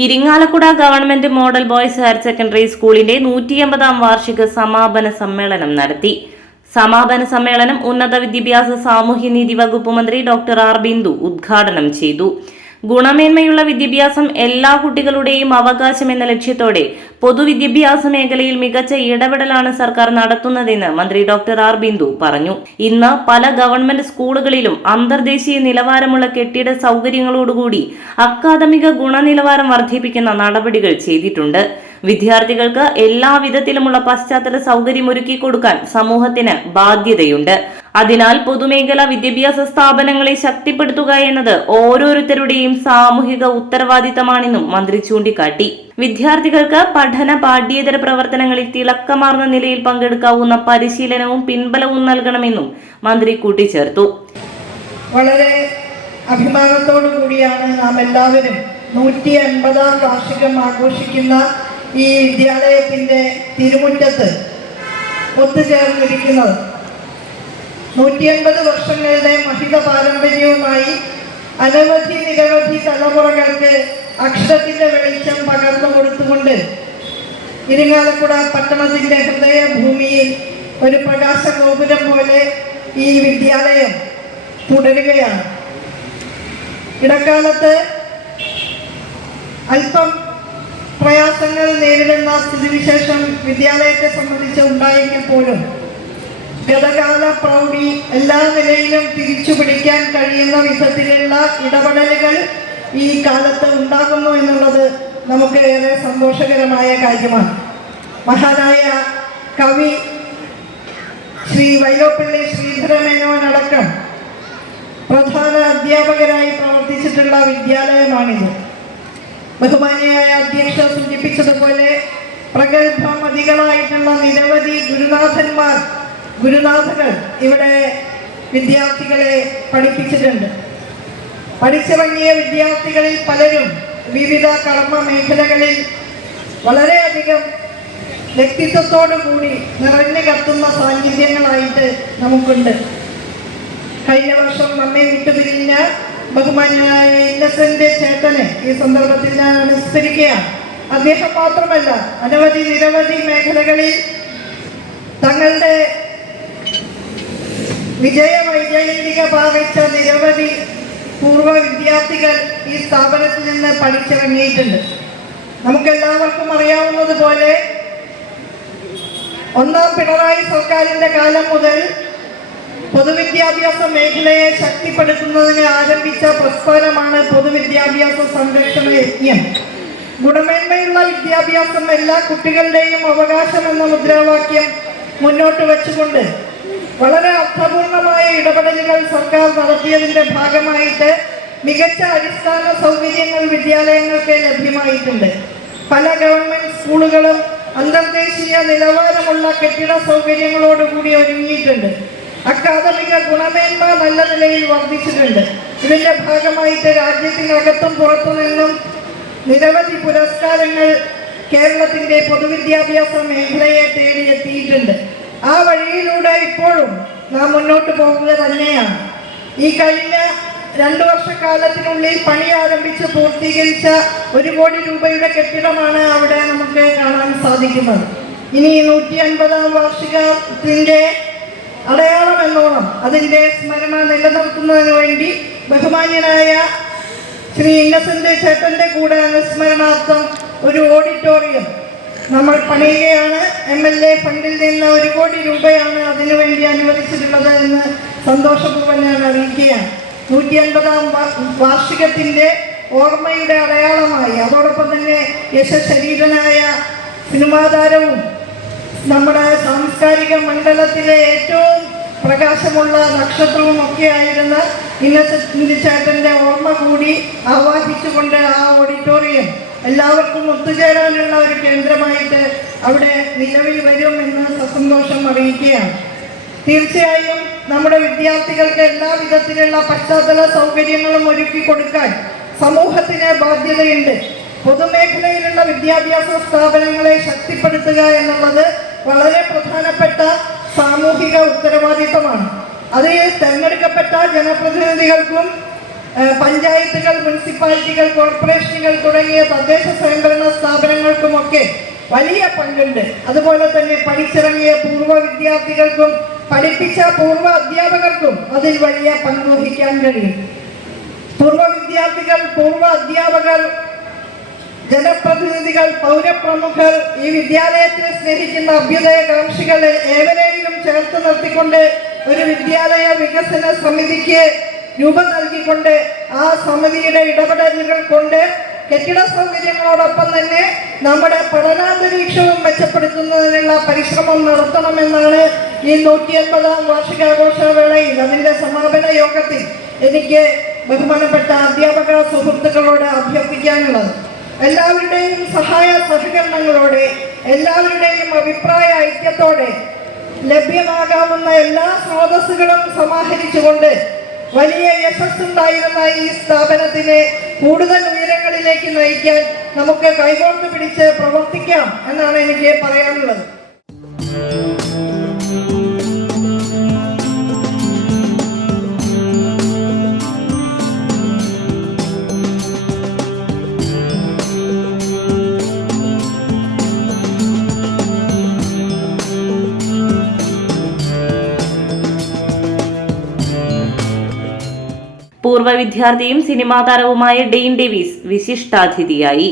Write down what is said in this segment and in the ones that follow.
Irinjalakuda government model boys higher secondary സ്കൂളിന്റെ നൂറ്റിയമ്പതാം വാർഷിക സമാപന സമ്മേളനം നടത്തി. സമാപന സമ്മേളനം ഉന്നത വിദ്യാഭ്യാസ സാമൂഹ്യനീതി വകുപ്പ് മന്ത്രി ഡോക്ടർ ആർ ബിന്ദു ഉദ്ഘാടനം ചെയ്തു. ഗുണമേന്മയുള്ള വിദ്യാഭ്യാസം എല്ലാ കുട്ടികളുടെയും അവകാശം എന്ന ലക്ഷ്യത്തോടെ പൊതുവിദ്യാഭ്യാസ മേഖലയിൽ മികച്ച ഇടപെടലാണ് സർക്കാർ നടത്തുന്നതെന്ന് മന്ത്രി ഡോക്ടർ ആർ ബിന്ദു പറഞ്ഞു. ഇന്ന് പല ഗവൺമെന്റ് സ്കൂളുകളിലും അന്തർദേശീയ നിലവാരമുള്ള കെട്ടിട സൗകര്യങ്ങളോടുകൂടി അക്കാദമിക ഗുണനിലവാരം വർദ്ധിപ്പിക്കുന്ന നടപടികൾ ചെയ്തിട്ടുണ്ട്. വിദ്യാർത്ഥികൾക്ക് എല്ലാ വിധത്തിലുമുള്ള പശ്ചാത്തല സൗകര്യം ഒരുക്കി കൊടുക്കാൻ സമൂഹത്തിന് ബാധ്യതയുണ്ട്. അതിനാൽ പൊതുമേഖലാ വിദ്യാഭ്യാസ സ്ഥാപനങ്ങളെ ശക്തിപ്പെടുത്തുക എന്നത് ഓരോരുത്തരുടെയും സാമൂഹിക ഉത്തരവാദിത്തമാണെന്നും മന്ത്രി ചൂണ്ടിക്കാട്ടി. വിദ്യാർത്ഥികൾക്ക് പഠന പാഠ്യേതര പ്രവർത്തനങ്ങളിൽ തിളക്കമാർന്ന നിലയിൽ പങ്കെടുക്കാവുന്ന പരിശീലനവും പിൻബലവും നൽകണമെന്നും മന്ത്രി കൂട്ടിച്ചേർത്തു. വളരെ അഭിമാനത്തോടു കൂടിയാണ് നാം എല്ലാവരും നൂറ്റി അൻപതാം വാർഷികം ആഘോഷിക്കുന്ന ഈ വിദ്യാലയത്തിന്റെ തിരുമുറ്റത്ത് ഒത്തുചേർന്നിരിക്കുന്നത്. നൂറ്റി അൻപത് വർഷങ്ങളുടെ മഹിത പാരമ്പര്യവുമായി അനവധി നിരവധി തലമുറകൾക്ക് അക്ഷരത്തിന്റെ വെളിച്ചം പകർന്നു കൊടുത്തുകൊണ്ട് ഇരിങ്ങാലക്കുട പട്ടണത്തിന്റെ ഹൃദയഭൂമിയിൽ ഒരു പ്രകാശ ഗോപുരം പോലെ ഈ വിദ്യാലയം തുടരുകയാണ്. ഇടക്കാലത്ത് അല്പം പ്രയാസങ്ങൾ നേരിടുന്ന സ്ഥിതിവിശേഷം വിദ്യാലയത്തെ സംബന്ധിച്ച് ഉണ്ടായെങ്കിൽ പോലും ഗതകാല പ്രൗഢി എല്ലാ നിലയിലും തിരിച്ചു പിടിക്കാൻ കഴിയുന്ന വിധത്തിലുള്ള ഇടപെടലുകൾ ഈ കാലത്ത് ഉണ്ടാകുന്നു എന്നുള്ളത് നമുക്ക് ഏറെ സന്തോഷകരമായ കാര്യമാണ്. മഹാനായ കവി ശ്രീ വൈലോപ്പള്ളി ശ്രീധരമേനോനടക്കം പ്രധാന അധ്യാപകരായി പ്രവർത്തിച്ചിട്ടുള്ള വിദ്യാലയമാണിത്. ബഹുമാനിയായ അധ്യക്ഷ സൂചിപ്പിച്ചതുപോലെ പ്രഗത്ഭമതികളായിട്ടുള്ള നിരവധി ഗുരുനാഥന്മാർ ഗുരുനാഥകൾ ഇവിടെ വിദ്യാർത്ഥികളെ പഠിപ്പിച്ചിട്ടുണ്ട്. പഠിച്ചിറങ്ങിയ വിദ്യാർത്ഥികളിൽ പലരും വിവിധ കർമ്മ മേഖലകളിൽ വളരെയധികം വ്യക്തിത്വത്തോടു കൂടി നിറഞ്ഞു കത്തുന്ന സാന്നിധ്യങ്ങളായിട്ട് നമുക്കുണ്ട്. കഴിഞ്ഞ വർഷം നമ്മെ വിട്ടുപിരിഞ്ഞ ബഹുമാനായ ഇന്നസെന്റ് ചേട്ടനെ ഈ സന്ദർഭത്തിൽ ഞാൻ അനുസ്മരിക്കുകയാണ്. അദ്ദേഹം മാത്രമല്ല അനവധി നിരവധി മേഖലകളിൽ തങ്ങളുടെ വിജയ വൈജയന്തിക പ്രാപിച്ച നിരവധി പൂർവ വിദ്യാർത്ഥികൾ ഈ സ്ഥാപനത്തിൽ നിന്ന് പഠിച്ചിറങ്ങിയിട്ടുണ്ട്. നമുക്കെല്ലാവർക്കും അറിയാവുന്നതുപോലെ ഒന്നാം പിണറായി സർക്കാരിന്റെ കാലം മുതൽ പൊതുവിദ്യാഭ്യാസ മേഖലയെ ശക്തിപ്പെടുത്തുന്നതിന് ആരംഭിച്ച പ്രസ്ഥാനമാണ് പൊതുവിദ്യാഭ്യാസ സംരക്ഷണ യജ്ഞം. ഗുണമേന്മയുള്ള വിദ്യാഭ്യാസം എല്ലാ കുട്ടികളുടെയും അവകാശം എന്ന മുദ്രാവാക്യം മുന്നോട്ട് വെച്ചുകൊണ്ട് വളരെ അർത്ഥപൂർണമായ ഇടപെടലുകൾ സർക്കാർ നടത്തിയതിന്റെ ഭാഗമായിട്ട് മികച്ച അടിസ്ഥാന സൗകര്യങ്ങൾ വിദ്യാലയങ്ങൾക്ക് ലഭ്യമായിട്ടുണ്ട്. പല ഗവൺമെന്റ് സ്കൂളുകളും അന്തർദേശീയ നിലവാരമുള്ള കെട്ടിട സൗകര്യങ്ങളോടുകൂടി ഒരുങ്ങിയിട്ടുണ്ട്. അക്കാദമിക ഗുണമേന്മ നല്ല നിലയിൽ വർദ്ധിച്ചിട്ടുണ്ട്. ഇതിന്റെ ഭാഗമായിട്ട് രാജ്യത്തിനകത്തും പുറത്തു നിന്നും നിരവധി പുരസ്കാരങ്ങൾ കേരളത്തിന്റെ പൊതുവിദ്യാഭ്യാസ മേഖലയെ തേടിയെത്തിയിട്ടുണ്ട്. ആ വഴിയിലൂടെ ഇപ്പോഴും നാം മുന്നോട്ട് പോകുക തന്നെയാണ്. ഈ കഴിഞ്ഞ രണ്ടു വർഷക്കാലത്തിനുള്ളിൽ പണി ആരംഭിച്ച് പൂർത്തീകരിച്ച ഒരു കോടി രൂപയുടെ കെട്ടിടമാണ് അവിടെ നമുക്ക് കാണാൻ സാധിക്കുന്നത്. ഇനി നൂറ്റി അൻപതാം വാർഷികത്തിന്റെ അടയാളം എന്നോണം അതിന്റെ സ്മരണ നിലനിർത്തുന്നതിന് വേണ്ടി ബഹുമാന്യനായ ശ്രീ ഇന്നസെന്റ് ചേട്ടന്റെ കൂടെ അനുസ്മരണാർത്ഥം ഒരു ഓഡിറ്റോറിയം നമ്മൾ പണിയുകയാണ്. എം എൽ എ ഫണ്ടിൽ നിന്ന് ഒരു കോടി രൂപയാണ് അതിനുവേണ്ടി അനുവദിച്ചിട്ടുള്ളത് എന്ന് സന്തോഷപൂർവം ഞാൻ അറിയിക്കുകയാണ്. നൂറ്റി അൻപതാം വാർഷികത്തിന്റെ ഓർമ്മയുടെ അടയാളമായി അതോടൊപ്പം തന്നെ യശശരീരനായ സിനിമാ താരവും നമ്മുടെ സാംസ്കാരിക മണ്ഡലത്തിലെ ഏറ്റവും പ്രകാശമുള്ള നക്ഷത്രവും ഒക്കെ ആയിരുന്ന ഇന്നസെന്റ് ചേട്ടന്റെ ഓർമ്മ കൂടി ആവാഹിച്ചുകൊണ്ട് ആ ഓഡിറ്റോറിയം എല്ലാവർക്കും ഒത്തുചേരാനുള്ള ഒരു കേന്ദ്രമായിട്ട് അവിടെ നിലവിൽ വരും എന്ന് സസന്തോഷം അറിയിക്കുകയാണ്. തീർച്ചയായും നമ്മുടെ വിദ്യാർത്ഥികൾക്ക് എല്ലാ വിധത്തിലുള്ള പശ്ചാത്തല സൗകര്യങ്ങളും ഒരുക്കി കൊടുക്കാൻ സമൂഹത്തിന് ബാധ്യതയുണ്ട്. പൊതുമേഖലയിലുള്ള വിദ്യാഭ്യാസ സ്ഥാപനങ്ങളെ ശക്തിപ്പെടുത്തുക എന്നുള്ളത് വളരെ പ്രധാനപ്പെട്ട സാമൂഹിക ഉത്തരവാദിത്തമാണ്. അത് തെരഞ്ഞെടുക്കപ്പെട്ട ജനപ്രതിനിധികൾക്കും പഞ്ചായത്തുകൾ മുനിസിപ്പാലിറ്റികൾ കോർപ്പറേഷനുകൾ തുടങ്ങിയ തദ്ദേശ സ്വയംഭരണ സ്ഥാപനങ്ങൾക്കുമൊക്കെ വലിയ പങ്കുണ്ട്. അതുപോലെ തന്നെ പഠിച്ചിറങ്ങിയ പൂർവ വിദ്യാർത്ഥികൾക്കും പഠിപ്പിച്ച പൂർവ അധ്യാപകർക്കും അതിൽ വലിയ പങ്ക് വഹിക്കാൻ കഴിയും. പൂർവ വിദ്യാർത്ഥികൾ പൂർവ അധ്യാപകർ ജനപ്രതിനിധികൾ പൗരപ്രമുഖർ ഈ വിദ്യാലയത്തെ സ്നേഹിക്കുന്ന അഭ്യുദയകാംക്ഷികൾ ഏവരെയും ചേർത്ത് നിർത്തിക്കൊണ്ട് ഒരു വിദ്യാലയ വികസന സമിതിക്ക് രൂപം നൽകിക്കൊണ്ട് ആ സമിതിയുടെ ഇടപെടലുകൾ കൊണ്ട് കെട്ടിട സൗകര്യങ്ങളോടൊപ്പം തന്നെ നമ്മുടെ പഠനാന്തരീക്ഷവും മെച്ചപ്പെടുത്തുന്നതിനുള്ള പരിശ്രമം നടത്തണമെന്നാണ് ഈ നൂറ്റി എൺപതാം വാർഷികാഘോഷവേളയിൽ അതിന്റെ സമാപന യോഗത്തിൽ എനിക്ക് ബഹുമാനപ്പെട്ട അധ്യാപക സുഹൃത്തുക്കളോട് അഭ്യർത്ഥിക്കാനുള്ളത്. എല്ലാവരുടെയും സഹായ സഹകരണങ്ങളോടെ എല്ലാവരുടെയും അഭിപ്രായ ഐക്യത്തോടെ ലഭ്യമാകാവുന്ന എല്ലാ സ്രോതസ്സുകളും സമാഹരിച്ചുകൊണ്ട് വലിയ യശസ്സുണ്ടായിരുന്ന ഈ സ്ഥാപനത്തിനെ കൂടുതൽ ഉയരങ്ങളിലേക്ക് നയിക്കാൻ നമുക്ക് കൈകോർത്ത് പിടിച്ച് പ്രവർത്തിക്കാം എന്നാണ് എനിക്ക് പറയാനുള്ളത്. പൂർവ വിദ്യാർത്ഥിയും സിനിമാ താരവുമായ ഡെയിൻ ഡേവിസ് വിശിഷ്ടാതിഥിയായി.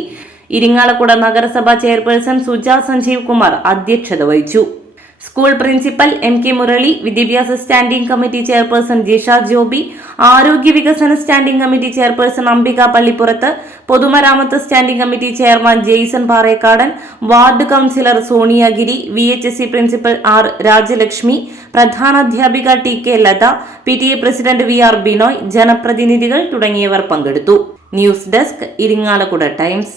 ഇരിങ്ങാലക്കുട നഗരസഭ ചെയർപേഴ്സൺ സുജാ സഞ്ജീവ് കുമാർ അധ്യക്ഷത വഹിച്ചു. School principal M K Murali വിദ്യാഭ്യാസ standing committee chairperson Jisha Joby ആരോഗ്യ വികസന standing committee chairperson Ambika Pallippurath പൊതുമരാമത്ത് standing committee chairman Jaison Parekkadan ward councillor Soniyagiri V H S C principal R Rajalakshmi പ്രധാനാധ്യാപിക T K Latha P T A president V R Binoy ജനപ്രതിനിധികൾ തുടങ്ങിയവർ പങ്കെടുത്തു. News desk Irinjalakuda times.